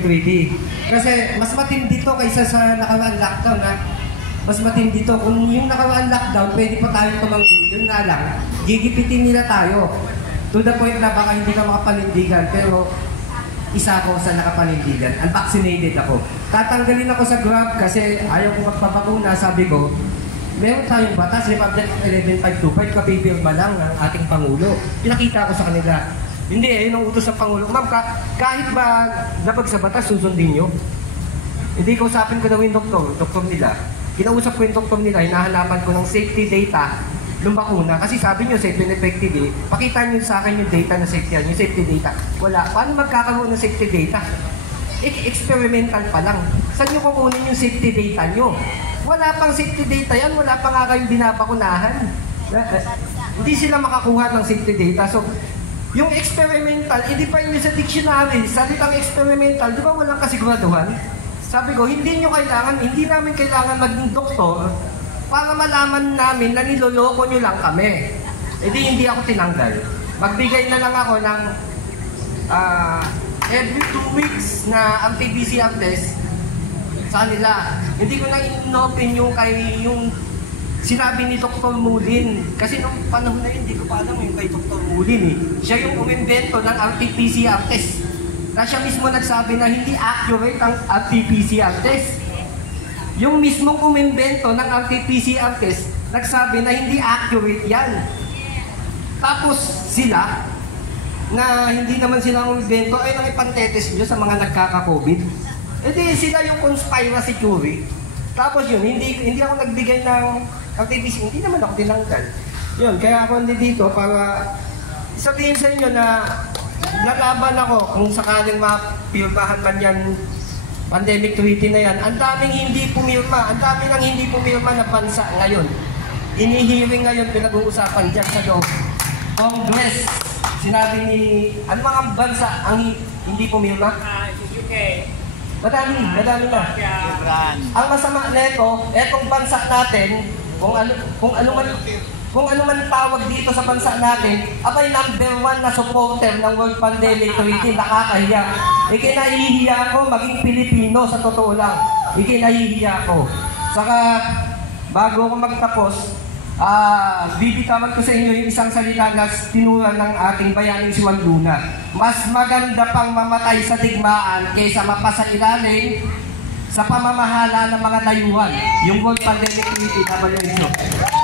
Treaty. Kasi mas matindi to kaysa sa nakaraan lockdown ha. Mas matindi to. Kung yung nakaraan lockdown, pwede pa tayong tumanggi. Yun nga lang, gigipitin nila tayo. To the point na baka hindi ka makapanindigan, pero isa ako sa nakapanindigan. Unvaccinated ako. Tatanggalin ako sa Grab kasi ayaw ko magpapakuna. Sabi ko, meron tayong batas, Republic 11525, kapipirma lang ng ating Pangulo. Pinakita ko sa kanila. Hindi yun ang utos sa Pangulo. Ma'am, kahit ba labag sa batas, susundin nyo? Hindi ko usapin ko daw yung doktor nila. Kinausap ko yung doktor nila, hinahanapan ko ng safety data ng bakuna. Kasi sabi nyo, safe and effective eh. Pakita nyo sa akin yung data na safety yan, yung safety data. Wala. Paano magkakaroon ng safety data? Experimental pa lang. Saan nyo kukunin yung safety data nyo? Wala pang safety data yan, wala pa nga kayong binabakunahan. Hindi sila makakuha ng safety data. So, yung experimental, i-define nyo sa dictionary, salitang experimental, di ba walang kasiguraduhan? Sabi ko, hindi namin kailangan maging doktor para malaman namin na niloloko nyo lang kami. Hindi ako tinanggal. Magbigay na lang ako ng every 2 weeks na ang PCR test sa nila. Hindi ko na in-open yung sinabi ni Dr. Mulin. Kasi nung panahon na yun, hindi ko pa alam yung kay Dr. Mulin eh. Siya yung umimbento ng RT-PCR test. Na siya mismo nagsabi na hindi accurate ang RT-PCR test. Yung mismong umimbento ng RT-PCR test, nagsabi na hindi accurate yan. Tapos sila, na hindi naman sila umimbento, ay nakipantetest nyo sa mga nagkaka-COVID. Sila yung conspiracy theory. Tapos yun, hindi ako nagbigay ng RT-PCR, hindi naman ako tinanggal. Yun, kaya ako dito para sabihin sa inyo na lalaban ako kung sakaling mapirmahan man yan pandemic treaty na yan. Ang daming hindi pumirma, na bansa ngayon. Inihiring ngayon, pinag-uusapan dyan sa loob. Congress, sinabi ni, ano mga bansa ang hindi pumirma? UK. Madami na. Ang masama nito, etong bansa natin, kung ano man tawag dito sa bansa natin, abay number 1 na supporter ng World Pandemic Treaty, nakakahiya. Ikinahihiya ko maging Pilipino sa totoo lang. Ikinahihiya ko. Saka, bago ko magtapos, bibitawan ko sa inyo yung isang salita na tinuran ng ating bayaning si Juan Luna. Mas maganda pang mamatay sa digmaan kaysa mapasa ilalim sa pamamahala ng mga dayuhan. Yung World Pandemic Treaty, WHO.